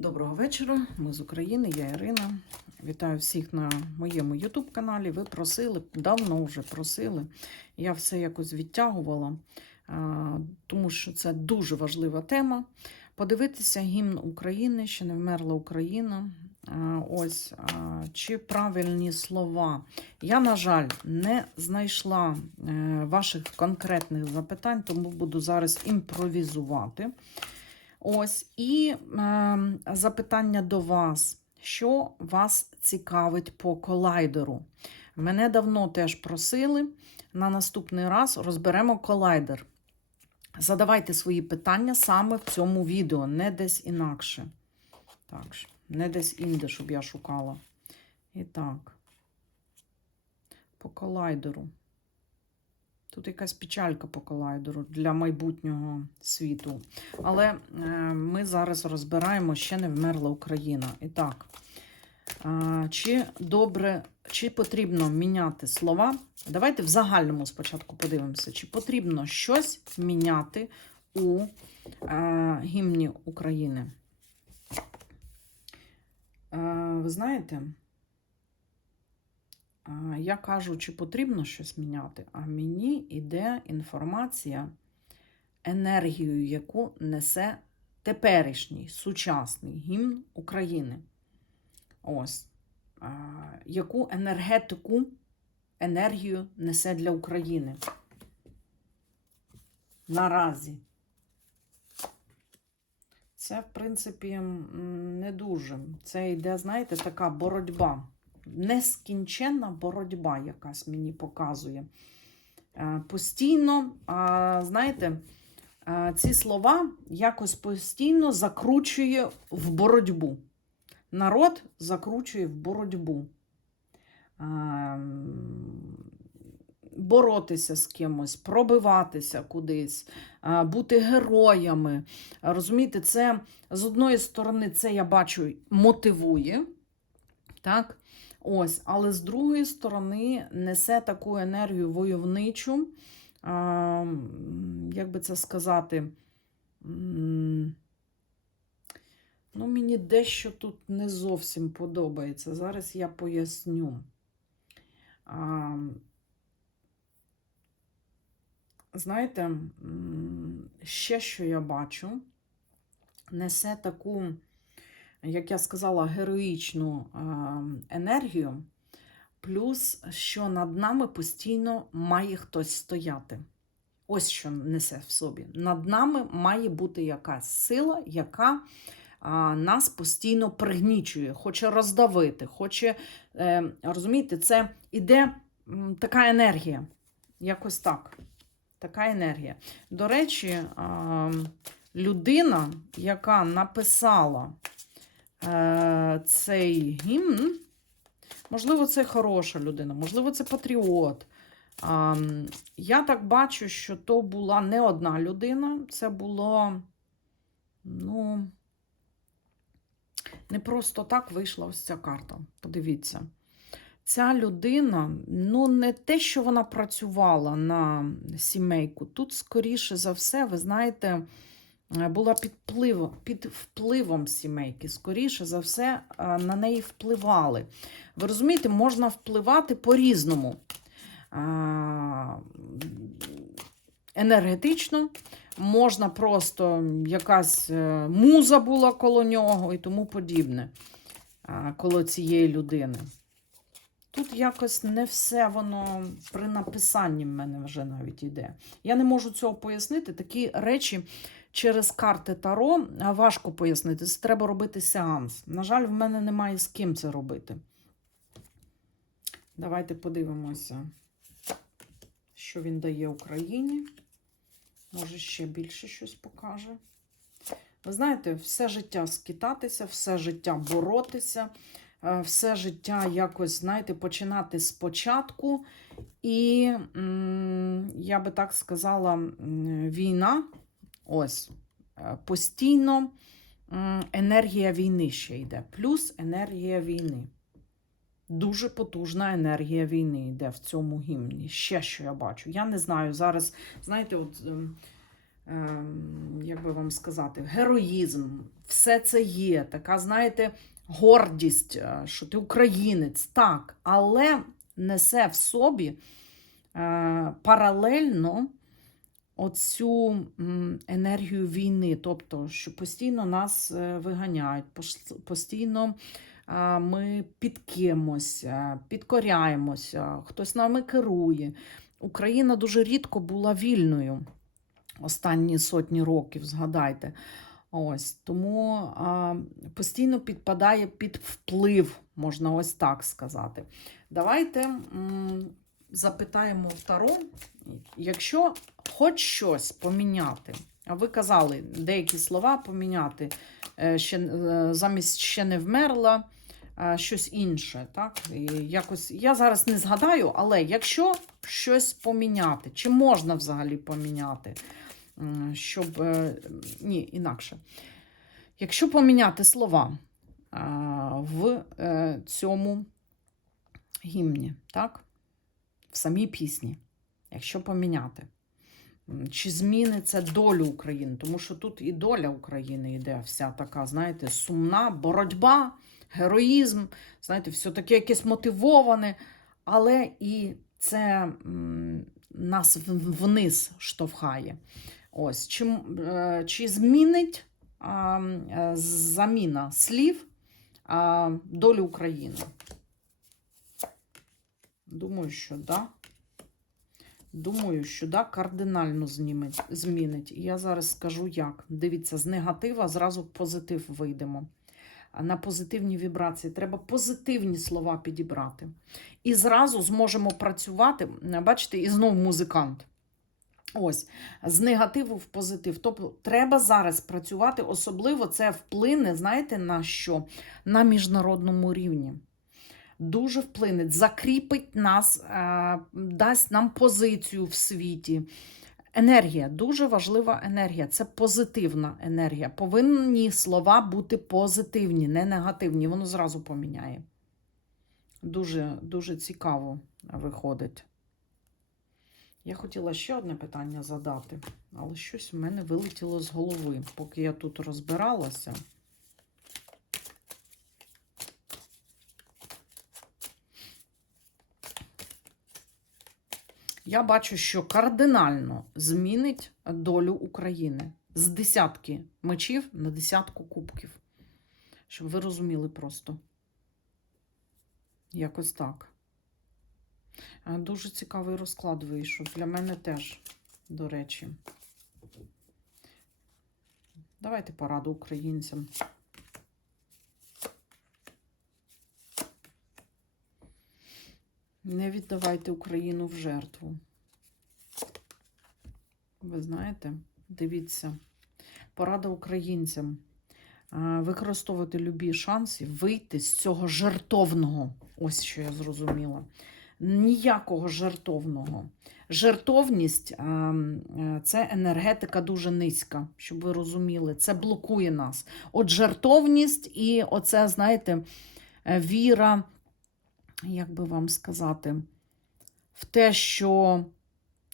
Доброго вечора, ми з України, я Ірина. Вітаю всіх на моєму YouTube каналі. Ви просили, давно вже просили. Я все якось відтягувала, тому що це дуже важлива тема. Подивитися гімн України, ще не вмерла Україна. Ось чи правильні слова. Я, на жаль, не знайшла е, ваших конкретних запитань, тому буду зараз імпровізувати. Ось і е, запитання до вас. Що вас цікавить по колайдеру? Мене давно теж просили. На наступний раз розберемо колайдер. Задавайте свої питання саме в цьому відео, не десь інакше. Так, не десь інде, щоб я шукала. І так, по колайдеру. Тут якась печалька по колайдеру для майбутнього світу. Але е, ми зараз розбираємо ще не вмерла Україна. І так, е, чи добре, чи потрібно міняти слова? Давайте в загальному спочатку подивимося, чи потрібно щось міняти у е, гімні України. Ви знаєте? Я кажу, чи потрібно щось міняти, а мені йде інформація, енергію, яку несе теперішній сучасний гімн України. Ось. Яку енергетику, енергію несе для України. Наразі. Це, в принципі, не дуже. Це йде, знаєте, така боротьба нескінченна боротьба якась мені показує. Е, Постійно, знаєте, е, ці слова якось постійно закручує в боротьбу. Народ закручує в боротьбу. Е, Боротися з кимось, пробиватися кудись, е, бути героями. Розумієте, це з одної сторони, це я бачу, мотивує. Так? Ось, але з другої сторони несе таку енергію войовничу, а, як би це сказати, ну, мені дещо тут не зовсім подобається. Зараз я поясню. А, знаєте, ще що я бачу, несе таку як я сказала, героїчну е, енергію, плюс, що над нами постійно має хтось стояти. Ось що несе в собі. Над нами має бути якась сила, яка нас постійно пригнічує, хоче роздавити, хоче, е, розумієте, це іде така енергія. Якось так. Така енергія. До речі, людина, яка написала цей гімн. Можливо, це хороша людина, можливо, це патріот. Я так бачу, що то була не одна людина, це було, ну, не просто так вийшла ось ця карта. Подивіться. Ця людина, ну, не те, що вона працювала на сімейку, тут, скоріше за все, ви знаєте, Е, була під, впливом, під впливом сімейки. Скоріше за все, е, на неї впливали. Ви розумієте, можна впливати по-різному. Енергетично, можна просто якась е, муза була коло нього і тому подібне, коло цієї людини. Тут якось не все воно при написанні в мене вже навіть йде. Я не можу цього пояснити. Такі речі через карти Таро важко пояснити. Це треба робити сеанс. На жаль, в мене немає з ким це робити. Давайте подивимося, що він дає Україні. Може, ще більше щось покаже. Ви знаєте, все життя скитатися, все життя боротися, все життя якось, знаєте, починати спочатку. І, я би так сказала, війна Ось. Е, постійно енергія війни ще йде. Плюс енергія війни. Дуже потужна енергія війни йде в цьому гімні. Ще що я бачу. Я не знаю. Зараз, знаєте, от ем, ем, як би вам сказати, героїзм. Все це є. Така, знаєте, гордість, е, що ти українець, так, але несе в собі е, паралельно оцю енергію війни, тобто, що постійно нас е, виганяють, постійно ми під кимось, е, підкоряємося, хтось нами керує. Україна дуже рідко була вільною останні сотні років, згадайте. Ось тому а, постійно підпадає під вплив, можна ось так сказати. Давайте м, запитаємо в Таро, якщо хоч щось поміняти, а ви казали деякі слова поміняти, е, ще, е, замість ще не вмерла, щось інше. Так? І якось, я зараз не згадаю, але якщо щось поміняти, чи можна взагалі поміняти? Щоб. е, Ні, інакше. Якщо поміняти слова в е, цьому гімні, так? В самій пісні, якщо поміняти, чи зміни це долю України? Тому що тут і доля України йде вся така, знаєте, сумна боротьба, героїзм, знаєте, все таке якесь мотивоване, але і це нас вниз штовхає. Ось, чи, е, чи змінить е, заміна слів долю України? Думаю, що да. Думаю, що да, кардинально зніметь, змінить. Я зараз скажу як. Дивіться, з негатива зразу позитив вийдемо. На позитивні вібрації треба позитивні слова підібрати. І зразу зможемо працювати. Бачите, і знову музикант. Ось, з негативу в позитив. Тобто треба зараз працювати, особливо це вплине, знаєте, на що? На міжнародному рівні. Дуже вплине, закріпить нас, е, дасть нам позицію в світі. Енергія, дуже важлива енергія. Це позитивна енергія. Повинні слова бути позитивні, не негативні. Воно зразу поміняє. Дуже, дуже цікаво виходить. Я хотіла ще одне питання задати, але щось в мене вилетіло з голови, поки я тут розбиралася. Я бачу, що кардинально змінить долю України з десятки мечів на десятку кубків. Щоб ви розуміли просто. Якось так. Дуже цікавий розклад вийшов. Для мене теж, до речі. Давайте пораду українцям. Не віддавайте Україну в жертву. Ви знаєте, дивіться, порада українцям. Використовувати любі шанси, вийти з цього жертовного. Ось що я зрозуміла ніякого жертовного. Жертовність е, е, це енергетика дуже низька, щоб ви розуміли. Це блокує нас. От жертовність і оце, знаєте, е, віра, як би вам сказати, в те, що,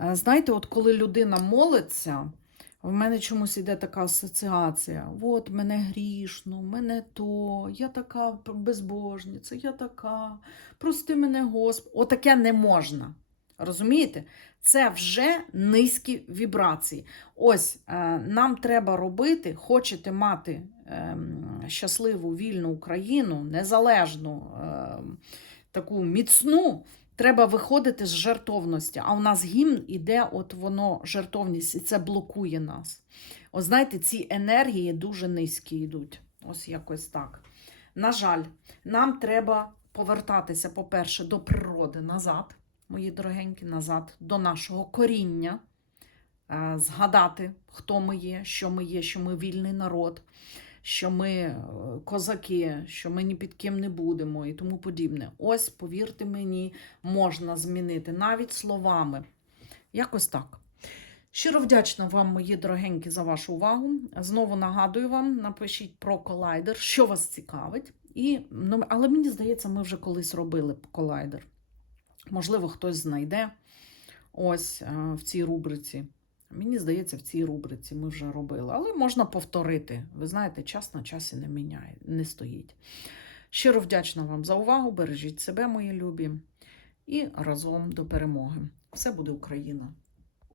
е, знаєте, от коли людина молиться, в мене чомусь іде така асоціація. От мене грішно, мене то, я така безбожниця, я така, прости мене Господь. Отаке не можна. Розумієте? Це вже низькі вібрації. Ось е, нам треба робити, хочете мати е, щасливу вільну Україну, незалежну, е, таку міцну. Треба виходити з жертовності. А у нас гімн іде, от воно жертовність, і це блокує нас. Ось знаєте, ці енергії дуже низькі йдуть. Ось якось так. На жаль, нам треба повертатися, по-перше, до природи назад, мої дорогенькі, назад, до нашого коріння, е, згадати, хто ми є, що ми є, що ми вільний народ що ми е, козаки, що ми ні під ким не будемо і тому подібне. Ось, повірте мені, можна змінити навіть словами. Якось так. Щиро вдячна вам, мої дорогенькі, за вашу увагу. Знову нагадую вам, напишіть про колайдер, що вас цікавить. І, ну, але мені здається, ми вже колись робили колайдер. Можливо, хтось знайде ось е, в цій рубриці. Мені здається, в цій рубриці ми вже робили, але можна повторити. Ви знаєте, час на часі не міняє, не стоїть. Щиро вдячна вам за увагу. Бережіть себе, мої любі, і разом до перемоги. Все буде Україна!